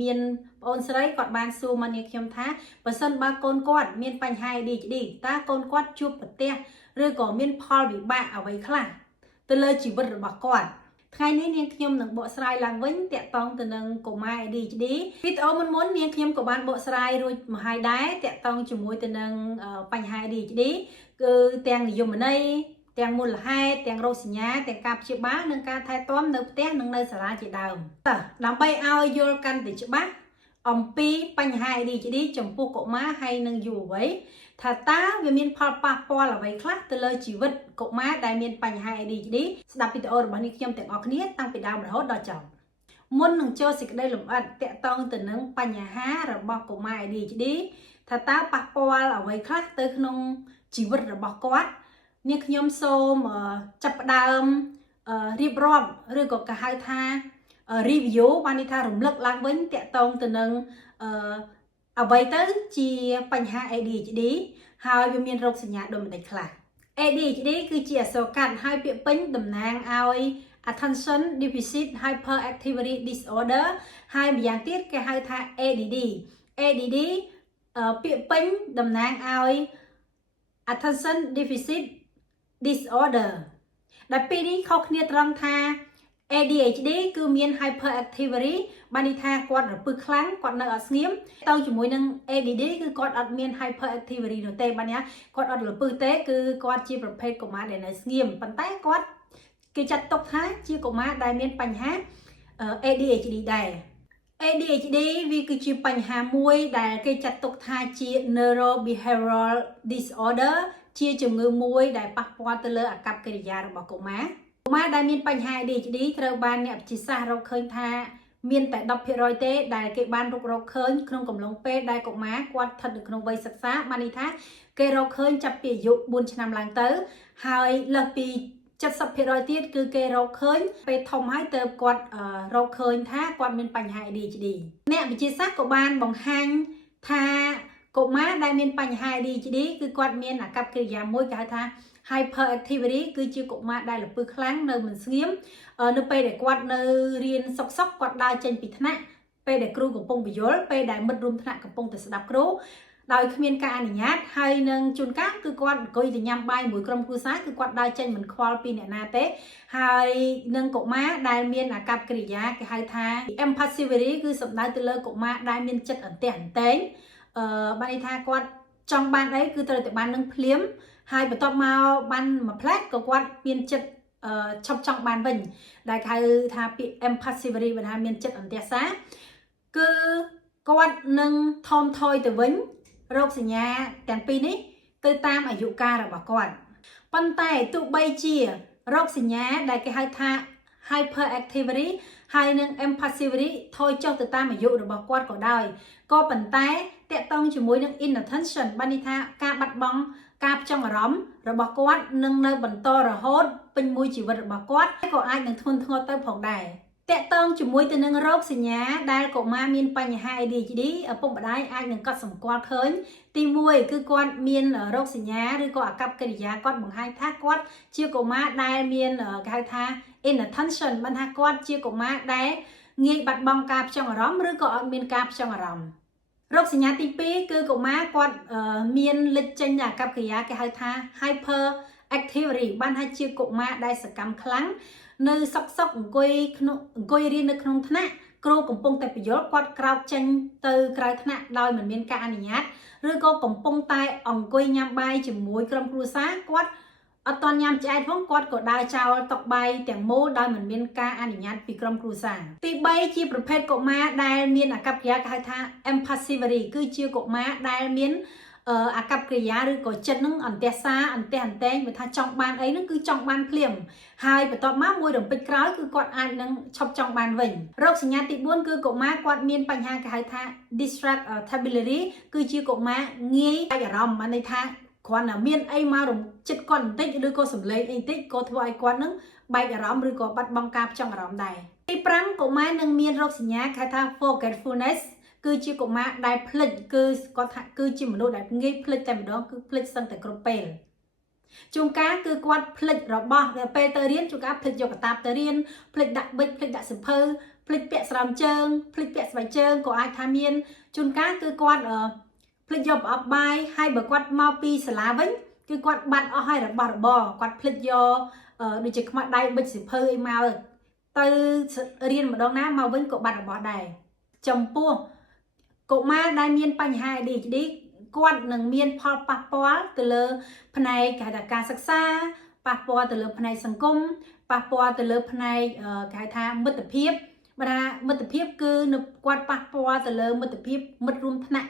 មានអូនស្រីគាត់បានសួរមកនាងខ្ញុំថាបើសិនបើកូនគាត់មានបញ្ហា ADHD តើកូនគាត់ជួបប្រទះឬក៏មានផលវិបាកអ្វីខ្លះទៅលើជីវិតរបស់គាត់ថ្ងៃនេះនាងខ្ញុំនឹងបកស្រាយឡើងវិញតាក់ទងទៅនឹងកុមារ ADHD វីដេអូមុននាងខ្ញុំក៏បានបកស្រាយរួចមកហើយដែរតាក់ទងជាមួយទៅនឹងបញ្ហា ADHD គឺទាំងនិយមន័យទាំងមូលហេតុទាំងរោគសញ្ញាទាំងការព្យាបាលនិងការថែទាំនៅផ្ទះនិងនៅសាលាជាដើមដើម្បីឲ្យយល់កាន់តែច្បាស់អំពីបញ្ហា ADHD ចំពោះកុមារហើយនិងយុវវ័យថាតើវាមានផលប៉ះពាល់អ្វីខ្លះទៅលើជីវិតកុមារដែលមានបញ្ហា ADHD ស្ដាប់វីដេអូរបស់នេះខ្ញុំទាំងអស់គ្នាតាំងពីដើមរហូតដល់ចប់មុននឹងចូលសេចក្តីលម្អិតតាក់ទងទៅនឹងបញ្ហារបស់កុមារ ADHD ថាតើប៉ះពាល់អ្វីខ្លះទៅក្នុងជីវិតរបស់គាត់នាងខ្ញុំសូមចាប់ផ្ដើមរៀបរាប់ឬក៏គេហៅថា review បានន័យថារំលឹកឡើងវិញតាក់ទងទៅនឹងអ្វីទៅជាបញ្ហា ADHD ហើយវាមានរោគសញ្ញាដូចម្តេចខ្លះ ADHD គឺជាអក្សរកាត់ហើយពាក្យពេញតំណាងឲ្យ Attention Deficit Hyperactivity Disorder ហើយម្យ៉ាងទៀតគេហៅថា ADD ពាក្យពេញតំណាងឲ្យ Attention Deficit Disorder ដែលពីរនេះខុសគ្នាត្រង់ថា ADHD គឺមាន hyperactivity បានន័យថាគាត់រពឹសខ្លាំងគាត់នៅអត់ស្ងៀមតើជាមួយនឹង ADD គឺគាត់អត់មាន hyperactivity នោះទេបានន័យថាគាត់អត់រពឹសទេគឺគាត់ជាប្រភេទកុមារដែលនៅស្ងៀមប៉ុន្តែគាត់គេចាត់ទុកថាជាកុមារដែលមានបញ្ហា ADHD ដែរ ADHD វាគឺជាបញ្ហាមួយដែលគេចាត់ទុកថាជា neurobehavioral disorder ជាជំងឺមួយដែលប៉ះពាល់ទៅលើអាកប្បកិរិយារបស់កុមារដែលមានបញ្ហា ADHD ត្រូវបានអ្នកវិទ្យាសាស្ត្ររកឃើញថាមានតែ 10% ទេដែលគេបានរកឃើញក្នុងកំឡុងពេលដែលកុមារគាត់ស្ថិតនៅក្នុងវ័យសិក្សាបានន័យថាគេរកឃើញចាប់ពីអាយុ4ឆ្នាំឡើងទៅហើយលើសពី 70% ទៀតគឺគេរកឃើញពេលធំហើយទៅគាត់រកឃើញថាគាត់មានបញ្ហា ADHD អ្នកវិទ្យាសាស្ត្រក៏បានបង្ហាញថាកុមារដែលមានបញ្ហា ADHD គឺគាត់មានអាកប្បកិរិយាមួយគេហៅថា hyperactivity គឺជាកុមារដែលរពឹសខ្លាំងនៅមិនស្ងៀមនៅពេលដែលគាត់នៅរៀនសុកគាត់ដើរចេញពីថ្នាក់ពេលដែលគ្រូកំពុងបញ្យល់ពេលដែលមិត្តរួមថ្នាក់កំពុងតែស្ដាប់គ្រូដោយគ្មានការអនុញ្ញាតហើយនឹងជួនកាលគឺគាត់អង្គុយទៅញ៉ាំបាយមួយក្រុមគ្រួសារគឺគាត់ដើរចេញមិនខ្វល់ពីអ្នកណាទេហើយនឹងកុមារដែលមានអាកប្បកិរិយាគេហៅថា impulsivity គឺសំដៅទៅលើកុមារដែលមានចិត្តអន្ទះអន្ទែងបានន័យថាគាត់ចង់បានអីគឺត្រូវតែបាននឹងភ្លាមហើយបន្ទាប់មកបានមួយផ្លែតក៏គាត់មានចិត្តឈប់ចង់បានវិញដែលហៅថាពាក្យ impulsivity បានថាមានចិត្តអន្ទះសាគឺគាត់នឹងថមថយទៅវិញរោគសញ្ញាទាំងពីរនេះទៅតាមអាយុកាលរបស់គាត់ប៉ុន្តែទោះបីជារោគសញ្ញាដែលគេហៅថា hyperactivity ហើយនឹង impulsivity ថយចុះទៅតាមអាយុរបស់គាត់ក៏ដោយក៏ប៉ុន្តែតកតងជាមួយនឹង inattention បានន័យថាការបាត់បង់ការផ្ចង់អារម្មណ៍របស់គាត់នឹងនៅបន្តរហូតពេញមួយជីវិតរបស់គាត់ក៏អាចនឹងធ្ងន់ធ្ងរទៅផងដែរតកតងជាមួយទៅនឹងរោគសញ្ញាដែលកុមារមានបញ្ហា ADHD ឪពុកម្ដាយអាចនឹងកត់សម្គាល់ឃើញទី1គឺគាត់មានរោគសញ្ញាឬក៏អាកប្បកិរិយាគាត់បង្ហាញថាគាត់ជាកុមារដែលមានគេហៅថា inattention បានថាគាត់ជាកុមារដែលងាយបាត់បង់ការផ្ចង់អារម្មណ៍ឬក៏អត់មានការផ្ចង់អារម្មណ៍រោគសញ្ញាទី2គឺកុមារគាត់មានលេចចេញអាកប្បកិរិយាគេហៅថា hyperactivity បានថាជាកុមារដែលសកម្មខ្លាំងនៅសុកអង្គុយរៀននៅក្នុងថ្នាក់គ្រូកំពុងតែបញ្យល់គាត់ក្រោកចេញទៅក្រៅថ្នាក់ដោយមិនមានការអនុញ្ញាតឬក៏កំពុងតែអង្គុយញ៉ាំបាយជាមួយក្រុមគ្រួសារគាត់អត់ទាន់ញ៉ាំឆ្អែតផងគាត់ក៏ដើរចោលតុបាយទាំងមូលដោយមិនមានការអនុញ្ញាតពីក្រុមគ្រួសារទី3ជាប្រភេទកុមារដែលមានអាកប្បកិរិយាគេហៅថា impulsivity គឺជាកុមារដែលមានអាកប្បកិរិយាឬក៏ចិត្តនឹងអន្ទះសារអន្ទះអន្តែងបើថាចង់បានអីហ្នឹងគឺចង់បានភ្លាមហើយបន្ទាប់មកមួយរំពេចក្រោយគឺគាត់អាចនឹងឈប់ចង់បានវិញរោគសញ្ញាទី4គឺកុមារគាត់មានបញ្ហាគេហៅថា distractibility គឺជាកុមារងាយបាច់អារម្មណ៍បានន័យថាគ្រាន់តែមានអីមករំចិត្តគាត់បន្តិចឬក៏សំឡេងអីបន្តិចក៏ធ្វើឲ្យគាត់នឹងបែកអារម្មណ៍ឬក៏បាត់បង់ការផ្ចង់អារម្មណ៍ដែរទី5កុមារនឹងមានរោគសញ្ញាគេថា forgetfulness គឺជាកុមារដែលភ្លេចគឺគាត់ថាគឺជាមនុស្សដែលងាយភ្លេចតែម្ដងគឺភ្លេចសឹងតែគ្រប់ពេលជួនកាលគឺគាត់ភ្លេចរបស់ពេលទៅរៀនជួនកាលភ្លេចយកកាតាបទៅរៀនភ្លេចដាក់ប៊ិចភ្លេចដាក់សៀវភៅ ភ្លេចពាក់ស្រោមជើងភ្លេចពាក់ស្បែកជើងក៏អាចថាមានជួនកាលគឺគាត់ភ្លេចយកប្រអប់បាយហើយបើគាត់មកពីសាលាវិញគឺគាត់បាត់អស់ហើយរបស់របរគាត់ភ្លេចយកដូចជាខ្មៅដៃបិចសិភើអីមកទៅរៀនម្ដងណាមកវិញក៏បាត់របស់ដែរចំពោះកុមារដែលមានបញ្ហា ADHD គាត់នឹងមានផលប៉ះពាល់ទៅលើផ្នែកគេហៅថាការសិក្សាប៉ះពាល់ទៅលើផ្នែកសង្គមប៉ះពាល់ទៅលើផ្នែកគេហៅថាមិត្តភាពមិត្តភាពគឺនៅគាត់ប៉ះពាល់ទៅលើមិត្តភាពមិត្តរួមថ្នាក់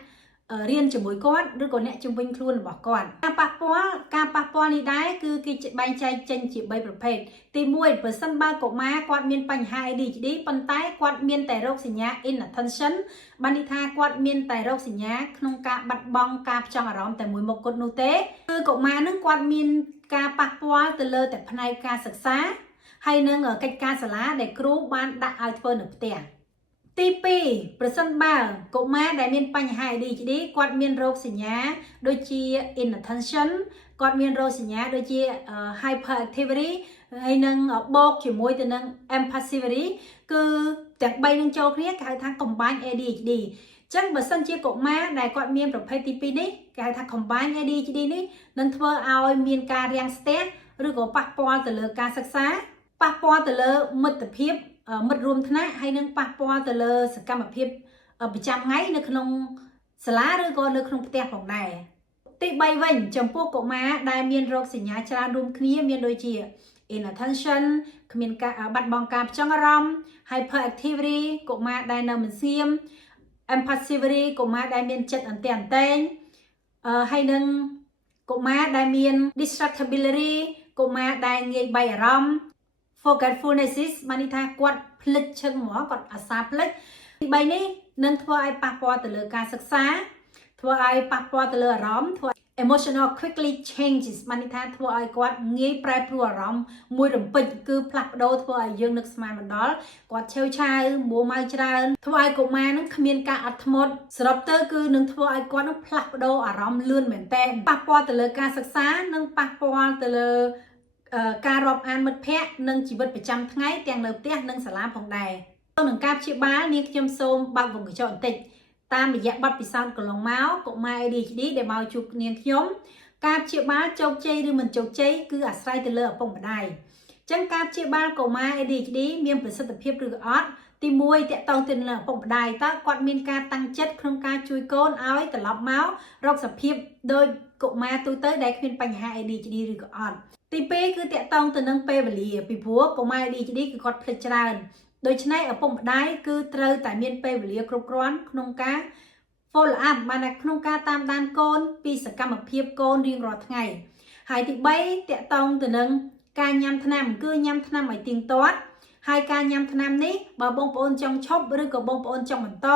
រៀនជាមួយគាត់ឬក៏អ្នកជំនាញខ្លួនរបស់គាត់ការប៉ះពាល់នេះដែរគឺគេបែងចែកចេញជា3ប្រភេទទី1ប្រសិនបើកុមារគាត់មានបញ្ហា ADHD ប៉ុន្តែគាត់មានតែរោគសញ្ញា inattention បានន័យថាគាត់មានតែរោគសញ្ញាក្នុងការបាត់បង់ការផ្ចង់អារម្មណ៍តែមួយមុខគត់នោះទេគឺកុមារនឹងគាត់មានការប៉ះពាល់ទៅលើតែផ្នែកការសិក្សាហើយនឹងកិច្ចការសាលាដែលគ្រូបានដាក់ឲ្យធ្វើនៅផ្ទះទី2ប្រសិនបើកុមារដែលមានបញ្ហា ADHD គាត់មានរោគសញ្ញាដូចជា inattention គាត់មានរោគសញ្ញាដូចជា hyperactivity ហើយនឹងបូកជាមួយទៅនឹង impulsivity គឺទាំង3នឹងចូលគ្នាគេហៅថា combined ADHD អញ្ចឹងបើសិនជាកុមារដែលគាត់មានប្រភេទទី2នេះគេហៅថា combined ADHD នេះនឹងធ្វើឲ្យមានការរាំងស្ទះឬក៏ប៉ះពាល់ទៅលើការសិក្សាប៉ះពាល់ទៅលើមិត្តភាពមិត្តរួមថ្នាក់ហើយនឹងប៉ះពាល់ទៅលើសកម្មភាពប្រចាំថ្ងៃនៅក្នុងសាលាឬក៏នៅក្នុងផ្ទះផងដែរទី3វិញចំពោះកុមារដែលមានរោគសញ្ញាច្រើនរួមគ្នាមានដូចជា inattention គ្មានការបាត់បង់ការផ្ចង់អារម្មណ៍ hyperactivity កុមារដែលនៅមិនស្ងៀម impulsivity កុមារដែលមានចិត្តអន្ទះអន្ទែងហើយនឹងកុមារដែលមាន distractibility កុមារដែលងាយបែកអារម្មណ៍ forgetfulness បានន័យថាគាត់ភ្លេចឈឹងហ្មងគាត់អាសាភ្លេចទី3នេះនឹងធ្វើឲ្យប៉ះពាល់ទៅលើការសិក្សាធ្វើឲ្យប៉ះពាល់ទៅលើអារម្មណ៍ធ្វើ emotional quickly changes បានន័យថាធ្វើឲ្យគាត់ងាយប្រែប្រួលអារម្មណ៍មួយរំពេចគឺផ្លាស់ប្ដូរធ្វើឲ្យយើងនឹកស្មានមិនដល់គាត់ឆេវឆាវមួម៉ៅច្រើនធ្វើឲ្យកុមារនឹងគ្មានការអត់ធ្មត់សរុបទៅគឺនឹងធ្វើឲ្យគាត់នឹងផ្លាស់ប្ដូរអារម្មណ៍លឿនមែនតើប៉ះពាល់ទៅលើការសិក្សានិងប៉ះពាល់ទៅលើការរាប់អានមិត្តភ័ក្តិនិងជីវិតប្រចាំថ្ងៃទាំងនៅផ្ទះនិងសាលាផងដែរក្នុងការព្យាបាលនាងខ្ញុំសូមបើកវងកញ្ចក់បន្តិចតាមរយៈបទពិសោធន៍កន្លងមកកុមារ ADHD ដែលមកជួបនាងខ្ញុំការព្យាបាលជោគជ័យឬមិនជោគជ័យគឺអាស្រ័យទៅលើឪពុកម្ដាយអញ្ចឹងការព្យាបាលកុមារ ADHD មានប្រសិទ្ធភាពឬក៏អត់ទី1តកតងទៅនឹងឪពុកម្ដាយតើគាត់មានការតាំងចិត្តក្នុងការជួយកូនឲ្យត្រឡប់មករកសភាពដោយកុមារទូទៅដែលគ្មានបញ្ហា ADHD ឬក៏អត់ទី2គឺតកតងទៅនឹងពេលវេលាពីព្រោះកុមារ ADHD គឺគាត់ភ្លេចច្រើនដូច្នេះឪពុកម្ដាយគឺត្រូវតែមានពេលវេលាគ្រប់គ្រាន់ក្នុងការ follow up បានតែក្នុងការតាមដានកូនពីសកម្មភាពកូនរៀងរាល់ថ្ងៃហើយទី3តកតងទៅនឹងការញ៉ាំថ្នាំគឺញ៉ាំថ្នាំឲ្យទៀងទាត់ហើយការញ៉ាំថ្នាំនេះបើបងប្អូនចង់ឈប់ឬក៏បងប្អូនចង់បន្ត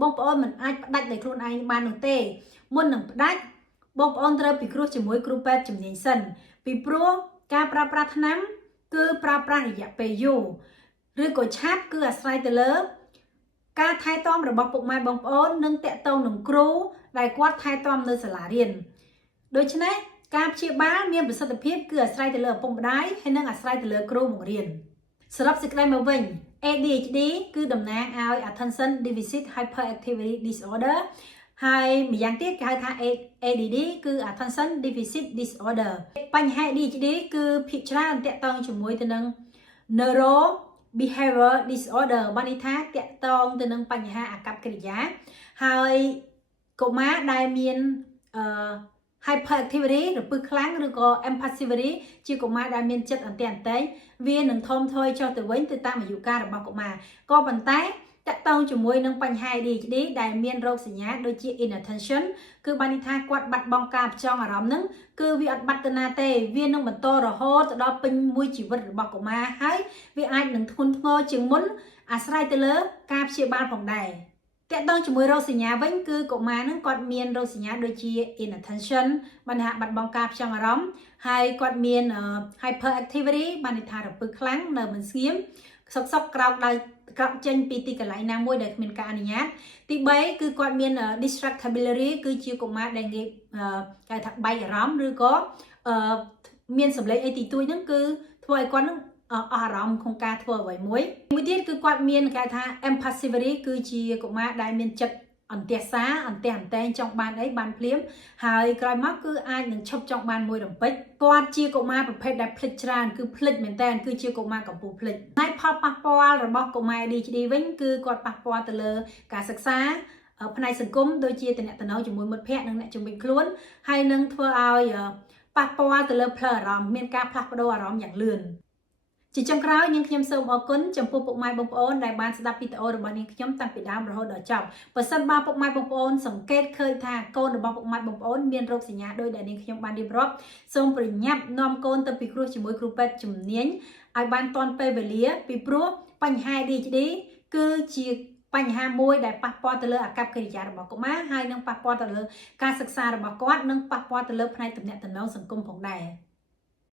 បងប្អូនមិនអាចផ្ដាច់ដោយខ្លួនឯងបាននោះទេមុននឹងផ្ដាច់បងប្អូនត្រូវពិគ្រោះជាមួយគ្រូពេទ្យជំនាញសិនពីព្រោះការប្រើប្រាស់ថ្នាំគឺប្រើប្រាស់រយៈពេលយូរឬក៏ឆាប់គឺអាស្រ័យទៅលើការថែទាំរបស់ពុកម៉ែបងប្អូននិងតកតងនឹងគ្រូដែលគាត់ថែទាំនៅសាលារៀនដូច្នេះការព្យាបាលមានប្រសិទ្ធភាពគឺអាស្រ័យទៅលើឪពុកម្ដាយហើយនិងអាស្រ័យទៅលើគ្រូបង្រៀនសរុបសេចក្តីមកវិញ ADHD គឺតំណាងឲ្យ Attention Deficit Hyperactivity Disorder ហើយម្យ៉ាងទៀតគេហៅថា ADD គឺ Attention Deficit Disorder បញ្ហា ADHD គឺភាគច្រើនតកតងជាមួយទៅនឹង Neuro behavior disorder បានន័យថាតកតងទៅនឹងបញ្ហាអាកប្បកិរិយាហើយកុមារដែលមានhyperactivity រពឹសខ្លាំងឬក៏ impulsivity ជាកុមារដែលមានចិត្តអន្ទះអន្ទែងវានឹងធំធាត់ចុះទៅវិញទៅតាមអាយុកាលរបស់កុមារក៏ប៉ុន្តែតកតងជាមួយនឹងបញ្ហា ADHD ដែលមានរោគសញ្ញាដូចជា inattention គឺបានន័យថាគាត់បាត់បង់ការផ្ចង់អារម្មណ៍នឹងគឺវាអត់បាត់ទៅណាទេវានឹងបន្តរហូតដល់ពេញមួយជីវិតរបស់កុមារហើយវាអាចនឹងធ្ងន់ធ្ងរជាងមុនអាស្រ័យទៅលើការព្យាបាលផងដែរតកតងជាមួយរោគសញ្ញាវិញគឺកុមារនឹងគាត់មានរោគសញ្ញាដូចជា inattention បានន័យថាបាត់បង់ការផ្ចង់អារម្មណ៍ហើយគាត់មាន hyperactivity បានន័យថារពឹសខ្លាំងនៅមិនស្ងៀមសុកក្រោកដោយក្រោកចេញពីទីកន្លែងណាមួយដែលគ្មានការអនុញ្ញាតទី3គឺគាត់មាន distractibility គឺជាកុមារដែលងាយគេថាបែកអារម្មណ៍ឬក៏មានសម្លេងអីទីទួយហ្នឹងគឺធ្វើឲ្យគាត់នឹង អារម្មណ៍ក្នុងការធ្វើអ្វីមួយទៀតគឺគាត់មានគេថា impulsivity គឺជាកុមារដែលមានចិត្តអន្ទះសារអន្ទះអន្តែងចង់បានអីបានភ្លាមហើយក្រោយមកគឺអាចនឹងឈប់ចង់បានមួយរំពេចគាត់ជាកុមារប្រភេទដែលភ្លេចច្រើនគឺភ្លេចមែនតើគឺជាកុមារកំពូលភ្លេចហើយផលប៉ះពាល់របស់កុមារ ADHD វិញគឺគាត់ប៉ះពាល់ទៅលើការសិក្សាផ្នែកសង្គមដូចជាតំណែងជាមួយមិត្តភ័ក្តិនិងអ្នកជំនាញខ្លួនហើយនឹងធ្វើឲ្យប៉ះពាល់ទៅលើផ្លូវអារម្មណ៍មានការផ្លាស់ប្ដូរអារម្មណ៍យ៉ាងលឿនជាចុងក្រោយនាងខ្ញុំសូមអរគុណចំពោះពុកម៉ែបងប្អូនដែលបានស្ដាប់វីដេអូរបស់នាងខ្ញុំតាំងពីដើមរហូតដល់ចប់បើសិនបើពុកម៉ែបងប្អូនសង្កេតឃើញថាកូនរបស់ពុកម៉ែបងប្អូនមានរោគសញ្ញាដោយដែលនាងខ្ញុំបានរៀបរាប់សូមប្រញាប់នាំកូនទៅពិគ្រោះជាមួយគ្រូពេទ្យជំនាញឲ្យបានទាន់ពេលវេលាពីព្រោះបញ្ហា ADHD គឺជាបញ្ហាមួយដែលប៉ះពាល់ទៅលើអាកប្បកិរិយារបស់កុមារហើយនឹងប៉ះពាល់ទៅលើការសិក្សារបស់គាត់និងប៉ះពាល់ទៅលើផ្នែកទំនាក់ទំនងសង្គមផងដែរ